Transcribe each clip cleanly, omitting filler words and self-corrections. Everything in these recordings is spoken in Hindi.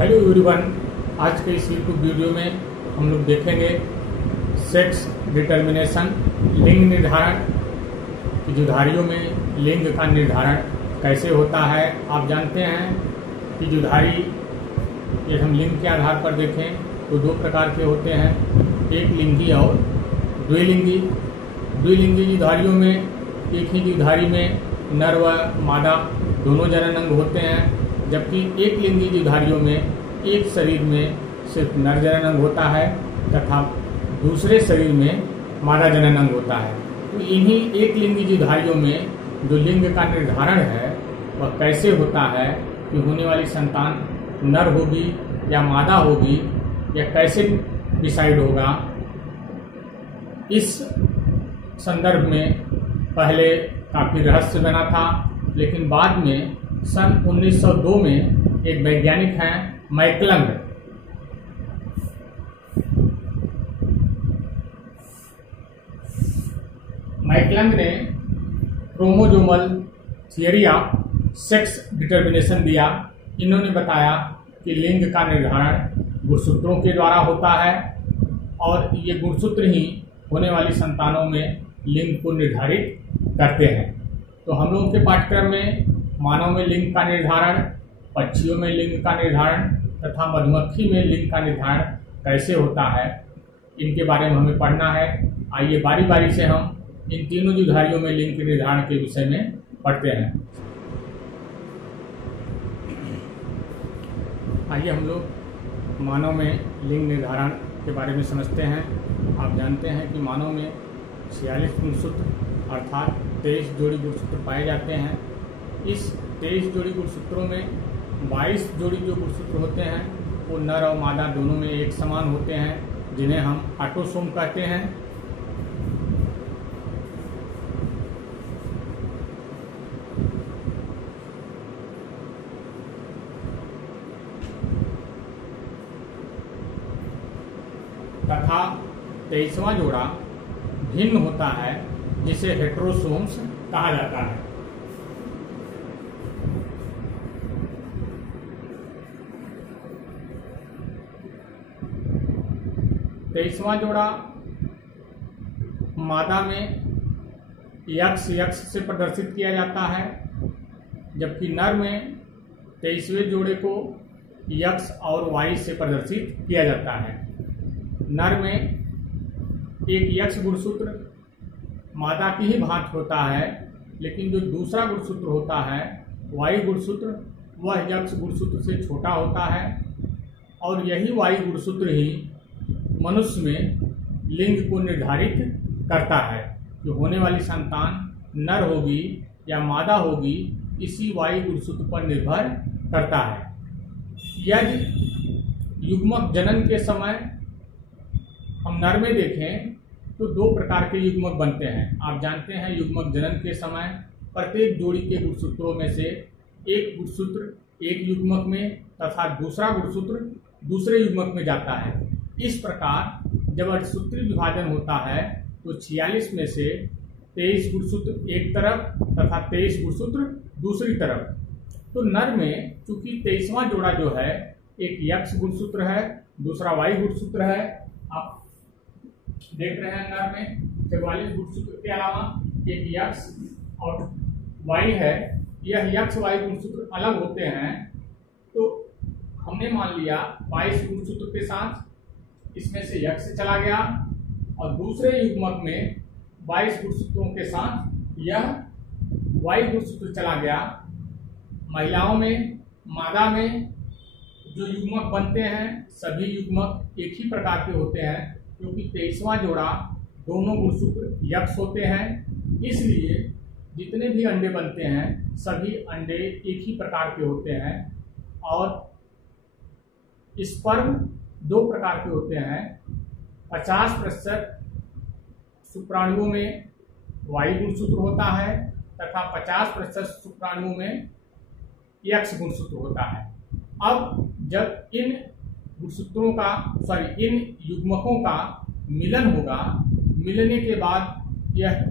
हेलो एवरीवन, आज के इस यूट्यूब वीडियो में हम लोग देखेंगे सेक्स डिटर्मिनेशन, लिंग निर्धारण की जुधारियों में लिंग का निर्धारण कैसे होता है। आप जानते हैं कि जुधारी यदि हम लिंग के आधार पर देखें तो दो प्रकार के होते हैं, एक लिंगी और द्विलिंगी। द्विलिंगी जुधारियों में एक ही जुधारी में नर व मादा दोनों जनन अंग होते हैं, जबकि एक लिंगी जुधारियों में एक शरीर में सिर्फ नर जनन अंग होता है तथा दूसरे शरीर में मादा जनन अंग होता है। तो इन्हीं एक लिंगी जुधारियों में जो लिंग का निर्धारण है वह कैसे होता है कि होने वाली संतान नर होगी या मादा होगी या कैसे डिसाइड होगा, इस संदर्भ में पहले काफ़ी रहस्य बना था, लेकिन बाद में सन 1902 में एक वैज्ञानिक हैं मैकलंग, ने chromosomal theory of sex determination दिया। इन्होंने बताया कि लिंग का निर्धारण गुणसूत्रों के द्वारा होता है और ये गुणसूत्र ही होने वाली संतानों में लिंग को निर्धारित करते हैं। तो हम लोगों के पाठ्यक्रम में मानव में लिंग का निर्धारण, पक्षियों में लिंग का निर्धारण तथा मधुमक्खी में लिंग का निर्धारण कैसे होता है, इनके बारे में हमें पढ़ना है। आइए बारी बारी से हम इन तीनों जुधारियों में लिंग के निर्धारण के विषय में पढ़ते हैं। आइए हम लोग मानव में लिंग निर्धारण के बारे में समझते हैं। आप जानते हैं कि मानव में 46 गुणसूत्र अर्थात 23 जोड़ी गुणसूत्र पाए जाते हैं। इस 23 जोड़ी गुणसूत्रों में 22 जोड़ी जो गुणसूत्र होते हैं वो नर और मादा दोनों में एक समान होते हैं, जिन्हें हम ऑटोसोम कहते हैं। तथा 23वां जोड़ा भिन्न होता है, जिसे हेटेरोसोम्स कहा जाता है। तेईसवां जोड़ा मादा में यक्स से प्रदर्शित किया जाता है, जबकि नर में 23वें जोड़े को यक्स और वाई से प्रदर्शित किया जाता है। नर में एक यक्स गुणसूत्र मादा की ही भांति होता है, लेकिन जो दूसरा गुणसूत्र होता है वाई गुणसूत्र, वह यक्स गुणसूत्र से छोटा होता है और यही वाई गुणसूत्र ही मनुष्य में लिंग को निर्धारित करता है कि होने वाली संतान नर होगी या मादा होगी, इसी वाई गुणसूत्र पर निर्भर करता है। यदि युग्मक जनन के समय हम नर में देखें तो दो प्रकार के युग्मक बनते हैं। आप जानते हैं युग्मक जनन के समय प्रत्येक जोड़ी के गुणसूत्रों में से एक गुणसूत्र एक युग्मक में तथा दूसरा गुणसूत्र दूसरे युग्मक में जाता है। इस प्रकार जब अठसूत्री विभाजन होता है तो 46 में से 23 गुणसूत्र एक तरफ तथा 23 गुणसूत्र दूसरी तरफ। तो नर में चूंकि 23वां जोड़ा जो है एक यक्स गुणसूत्र है, दूसरा वाई गुणसूत्र है। आप देख रहे हैं नर में 44 गुणसूत्र के अलावा एक यक्स और वाई है। यह यक्स वाई गुणसूत्र अलग होते हैं, तो हमने मान लिया 22 गुणसूत्र के साथ इसमें से यक्स चला गया और दूसरे युग्मक में 22 गुणसूत्रों के साथ यह वाई गुणसूत्र चला गया। महिलाओं में मादा में जो युग्मक बनते हैं सभी युग्मक एक ही प्रकार के होते हैं, क्योंकि 23वां जोड़ा दोनों गुणसूत्र यक्स होते हैं। इसलिए जितने भी अंडे बनते हैं सभी अंडे एक ही प्रकार के होते हैं और स्पर्म दो प्रकार के होते हैं। 50% शुक्राणुओं में वाई गुणसूत्र होता है तथा 50% शुक्राणुओं में यक्स गुणसूत्र होता है। अब जब इन इन युग्मकों का मिलन होगा, मिलने के बाद यह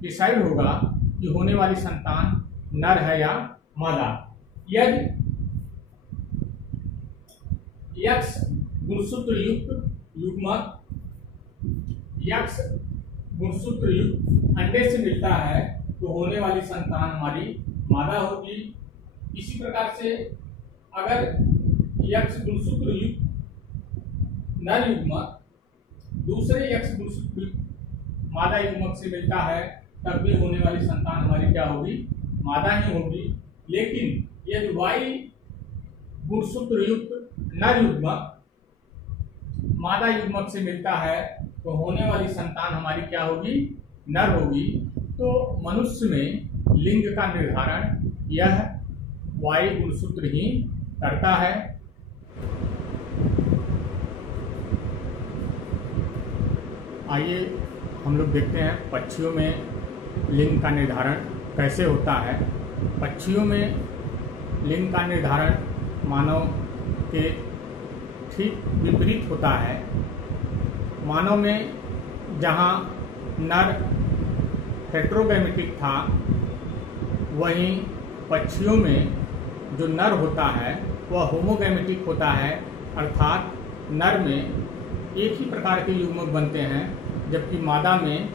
डिसाइड होगा कि होने वाली संतान नर है या मादा। यदि X गुणसूत्र युक्त युग्मक X गुणसूत्र युक्त अंडे से मिलता है तो होने वाली संतान हमारी मादा होगी। इसी प्रकार से अगर X गुणसूत्र युक्त नर युग्मक दूसरे X गुणसूत्र युक्त मादा युग्मक से मिलता है तब भी होने वाली संतान हमारी क्या होगी, मादा ही होगी। लेकिन यदि Y गुणसूत्र युक्त नर युग्मक मादा युग्मक से मिलता है तो होने वाली संतान हमारी क्या होगी, नर होगी। तो मनुष्य में लिंग का निर्धारण यह Y गुणसूत्र ही करता है। आइए हम लोग देखते हैं पक्षियों में लिंग का निर्धारण कैसे होता है। पक्षियों में लिंग का निर्धारण मानव के ठीक विपरीत होता है। मानव में जहाँ नर हेटेरोगैमेटिक था, वहीं पक्षियों में जो नर होता है वह होमोगैमेटिक होता है, अर्थात नर में एक ही प्रकार के युग्मक बनते हैं जबकि मादा में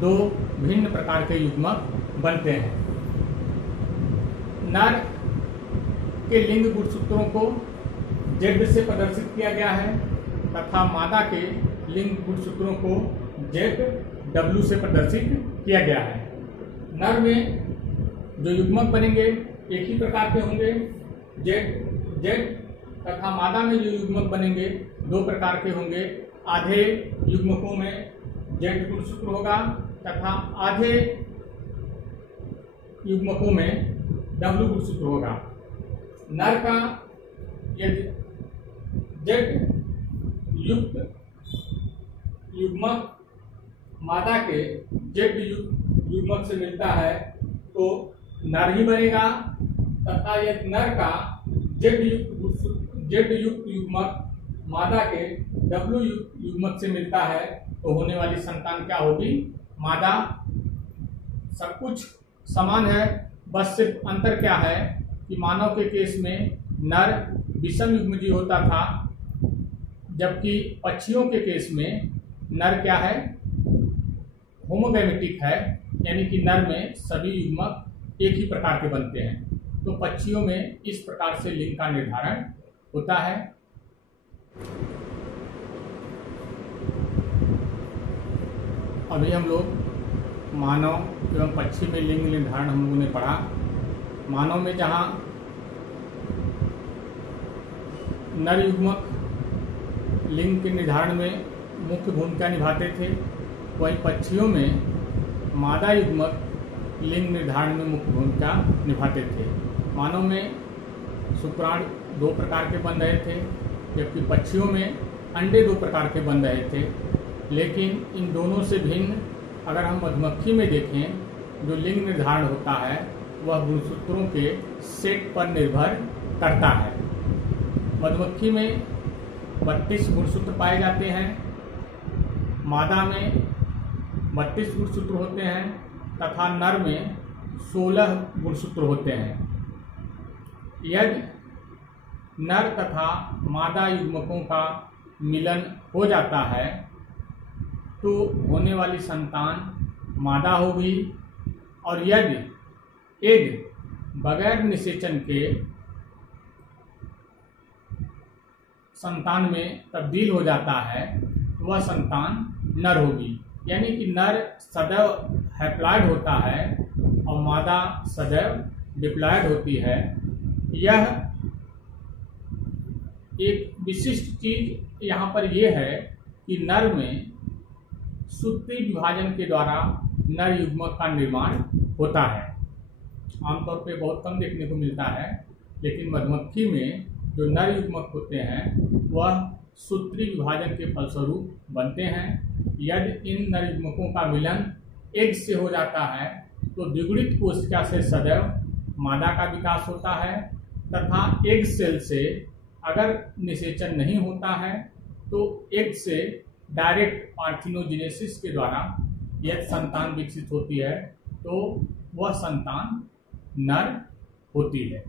दो भिन्न प्रकार के युग्मक बनते हैं। नर के लिंग गुणसूत्रों को Z से प्रदर्शित किया गया है तथा मादा के लिंग गुणसूत्रों को ZW से प्रदर्शित किया गया है। नर में जो युग्मक बनेंगे एक ही प्रकार के होंगे Z तथा मादा में जो युग्मक बनेंगे दो प्रकार के होंगे। आधे युग्मकों में Z गुणसूत्र होगा तथा आधे युग्मकों में W गुणसूत्र होगा। नर का यदि Z युक्त युग्मक मादा के Z युग्मक से मिलता है तो नर ही बनेगा तथा यदि नर का Z युक्त युग्मक मादा के W युग्मक से मिलता है तो होने वाली संतान क्या होगी, मादा। सब कुछ समान है, बस सिर्फ अंतर क्या है कि मानव के केस में नर विषम युग्मजी होता था जबकि पक्षियों के केस में नर क्या है, होमोगैमेटिक है, यानी कि नर में सभी युग्मक एक ही प्रकार के बनते हैं। तो पक्षियों में इस प्रकार से लिंग का निर्धारण होता है। अभी हम लोग मानव एवं पक्षी में लिंग निर्धारण हम लोगों ने पढ़ा। मानव में जहाँ नर युग्मक लिंग के निर्धारण में मुख्य भूमिका निभाते थे, वहीं पक्षियों में मादा युग्मक लिंग निर्धारण में मुख्य भूमिका निभाते थे। मानव में शुक्राणु दो प्रकार के बन रहे थे जबकि पक्षियों में अंडे दो प्रकार के बन रहे थे। लेकिन इन दोनों से भिन्न अगर हम मधुमक्खी में देखें, जो लिंग निर्धारण होता है वह गुणसूत्रों के सेट पर निर्भर करता है। मधुमक्खी में 32 गुणसूत्र पाए जाते हैं, मादा में 32 गुणसूत्र होते हैं तथा नर में 16 गुणसूत्र होते हैं। यदि नर तथा मादा युग्मकों का मिलन हो जाता है तो होने वाली संतान मादा होगी, और यदि एग बगैर निषेचन के संतान में तब्दील हो जाता है वह संतान नर होगी। यानी कि नर सदैव हैप्लॉयड होता है और मादा सदैव डिप्लॉयड होती है। यह एक विशिष्ट चीज यहाँ पर यह है कि नर में सूत्री विभाजन के द्वारा नर युग्मक का निर्माण होता है। आमतौर पे बहुत कम देखने को मिलता है, लेकिन मधुमक्खी में जो नर युग्मक होते हैं वह सूत्री विभाजन के फलस्वरूप बनते हैं। यदि इन नर युग्मकों का मिलन एग से हो जाता है तो द्विगुणित कोशिका से सदैव मादा का विकास होता है तथा एग सेल से अगर निषेचन नहीं होता है तो एग से डायरेक्ट पार्थिनोजेनेसिस के द्वारा यदि संतान विकसित होती है तो वह संतान नर होती है।